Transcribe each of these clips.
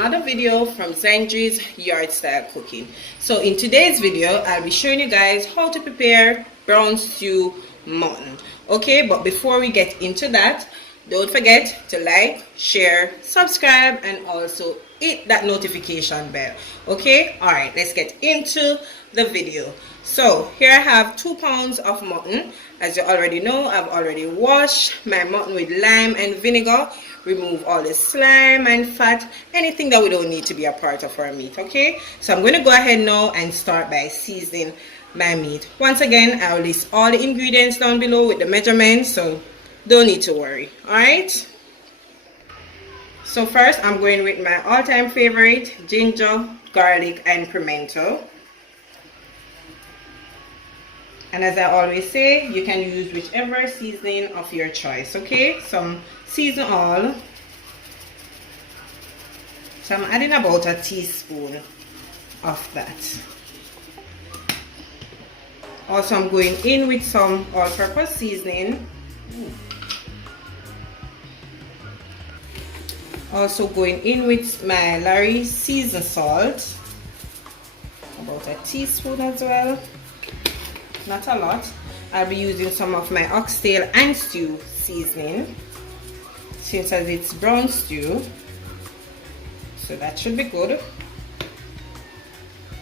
another video from Zangri's Yard Style Cooking. So in today's video, I'll be showing you guys how to prepare brown stew mutton. Okay, but before we get into that, don't forget to like, share, subscribe, and also hit that notification bell. Okay, all right, let's get into the video. So here I have 2 pounds of mutton. As you already know, I've already washed my mutton with lime and vinegar. Remove all the slime and fat, anything that we don't need to be a part of our meat. Okay, so I'm going to go ahead now and start by seasoning my meat. Once again, I'll list all the ingredients down below with the measurements, so don't need to worry. All right, so first I'm going with my all-time favorite, ginger, garlic, and pimento. And as I always say, you can use whichever seasoning of your choice. Okay, some season all. So I'm adding about a teaspoon of that. Also, I'm going in with some all-purpose seasoning. Also going in with my lawry seasoned salt, about a teaspoon as well. Not a lot. I'll be using some of my oxtail and stew seasoning, since as it's brown stew, so that should be good,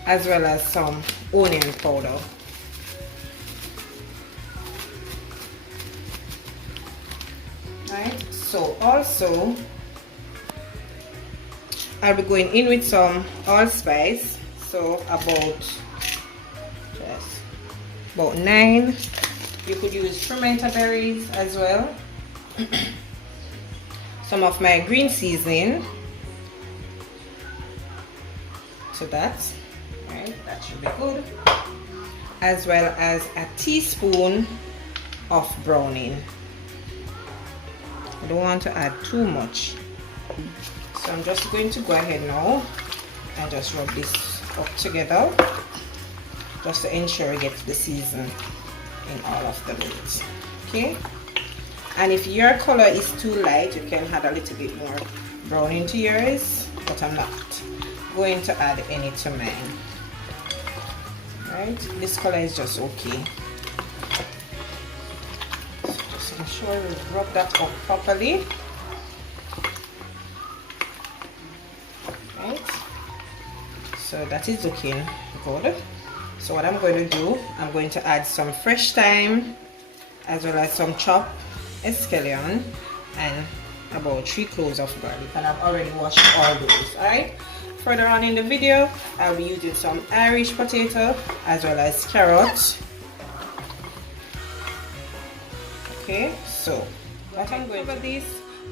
as well as some onion powder. Right, so also I'll be going in with some allspice, so about 9. You could use Primento berries as well. Some of my green seasoning, so that's right, that should be good, as well as a teaspoon of browning. I don't want to add too much, so I'm just going to go ahead now and just rub this up together, just to ensure we get the season in all of the meat. Okay, and if your color is too light, you can add a little bit more brown into yours, but I'm not going to add any to mine. Right, this color is just okay. So just make sure we rub that up properly. Right, so that is looking good. So what I'm going to do, I'm going to add some fresh thyme, as well as some chopped scallion, and about 3 cloves of garlic, and I've already washed all those. Alright, further on in the video, I'll be using some Irish potato as well as carrots. Okay, so what I'm going to do this,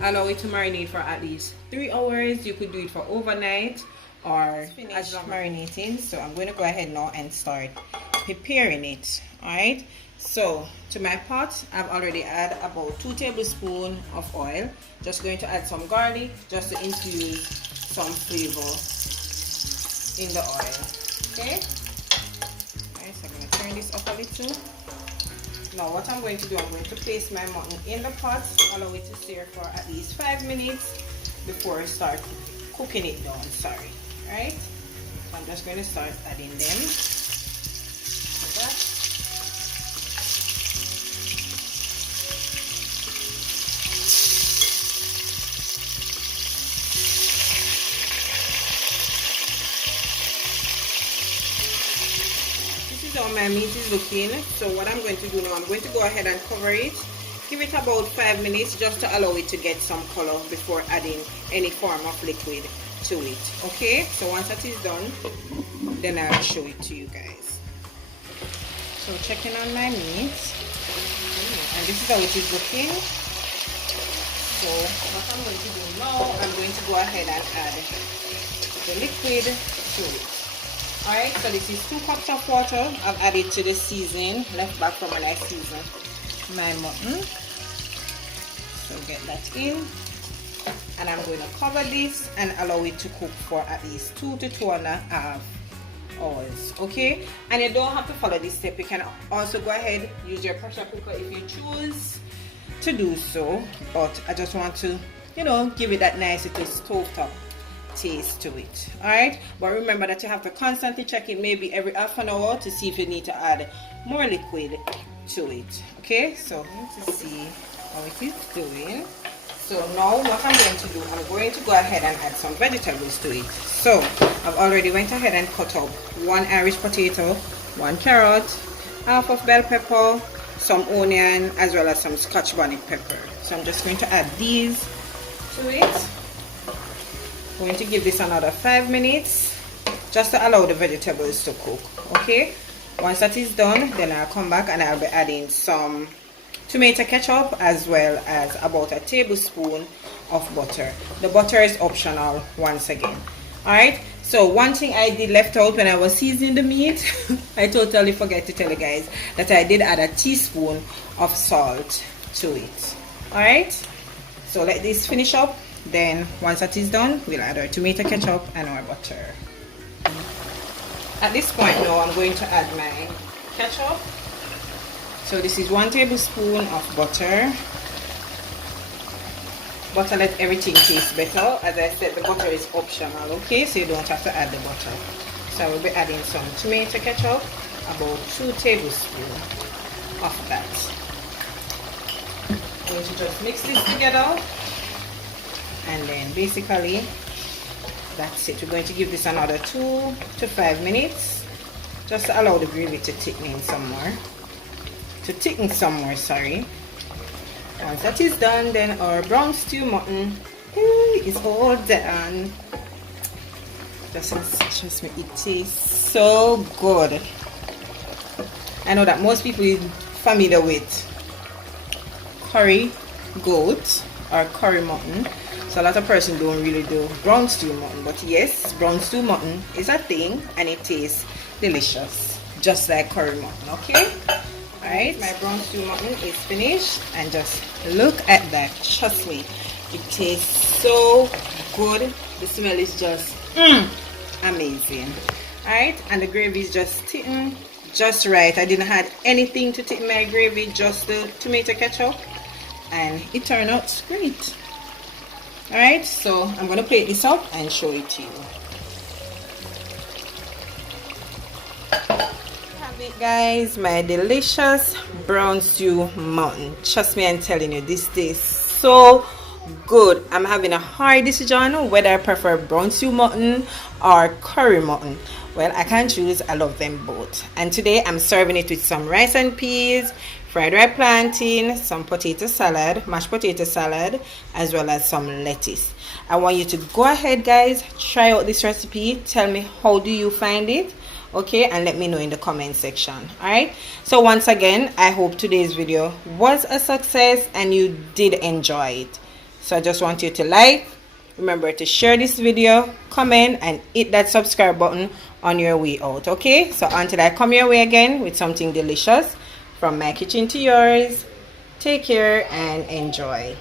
allow it to marinate for at least 3 hours. You could do it for overnight or as long marinating. So I'm going to go ahead now and start preparing it. Alright, so to my pot, I've already added about 2 tablespoons of oil. Just going to add some garlic just to infuse some flavor in the oil. Okay, alright, so I'm going to turn this up a little. Now what I'm going to do, I'm going to place my mutton in the pot, allow it to stir for at least 5 minutes before I start cooking it down. Sorry. Right, so I'm just going to start adding them like that. This is how my meat is looking. So what I'm going to do now, I'm going to go ahead and cover it, give it about 5 minutes just to allow it to get some color before adding any form of liquid to it. Okay, so once that is done, then I'll show it to you guys. So checking on my meat, and this is how it is looking. So what I'm going to do now, I'm going to go ahead and add the liquid to it. Alright, so this is 2 cups of water. I've added to the seasoning left back from when I seasoned my mutton. So get that in, and I'm going to cover this and allow it to cook for at least 2 to 2.5 hours. Okay, and you don't have to follow this step. You can also go ahead, use your pressure cooker if you choose to do so, but I just want to, you know, give it that nice little stove top taste to it. Alright, but remember that you have to constantly check it, maybe every half an hour, to see if you need to add more liquid to it. Okay, so let's see how it is doing. So now what I'm going to do, I'm going to go ahead and add some vegetables to it. So I've already went ahead and cut up 1 Irish potato, 1 carrot, half of bell pepper, some onion, as well as some scotch bonnet pepper. So I'm just going to add these to it. I'm going to give this another 5 minutes just to allow the vegetables to cook. Okay, once that is done, then I'll come back and I'll be adding some tomato ketchup as well as about a tablespoon of butter. The butter is optional once again. Alright, so one thing I did left out when I was seasoning the meat, I totally forgot to tell you guys that I did add a teaspoon of salt to it. Alright, so let this finish up. Then once that is done, we'll add our tomato ketchup and our butter. At this point now, I'm going to add my ketchup. So this is 1 tablespoon of butter. Butter let everything taste better. As I said, the butter is optional, okay? So you don't have to add the butter. So I will be adding some tomato ketchup, about 2 tablespoons of that. I'm going to just mix this together. And then basically, that's it. We're going to give this another 2 to 5 minutes. Just to allow the gravy to thicken some more. Sorry. Once that is done, then our brown stew mutton is all done. Just make it taste so good. I know that most people are familiar with curry goat or curry mutton, so a lot of persons don't really do brown stew mutton, but yes, brown stew mutton is a thing and it tastes delicious, just like curry mutton. Okay. Alright, my brown stew mutton is finished, and just look at that. Trust me, it tastes so good. The smell is just amazing. Alright, and the gravy is just thicken just right. I didn't add anything to thicken my gravy, just the tomato ketchup, and it turned out great. Alright, so I'm going to plate this up and show it to you. Guys, my delicious brown stew mutton. Trust me, I'm telling you, this tastes so good. I'm having a hard decision whether I prefer brown stew mutton or curry mutton. Well, I can't choose. I love them both. And today I'm serving it with some rice and peas, fried red plantain, some potato salad, mashed potato salad, as well as some lettuce. I want you to go ahead, guys, try out this recipe. Tell me, how do you find it? Okay, and let me know in the comment section. All right, so once again, I hope today's video was a success and you did enjoy it. So I just want you to like, remember to share this video, comment, and hit that subscribe button on your way out. Okay, so until I come your way again with something delicious from my kitchen to yours, take care and enjoy.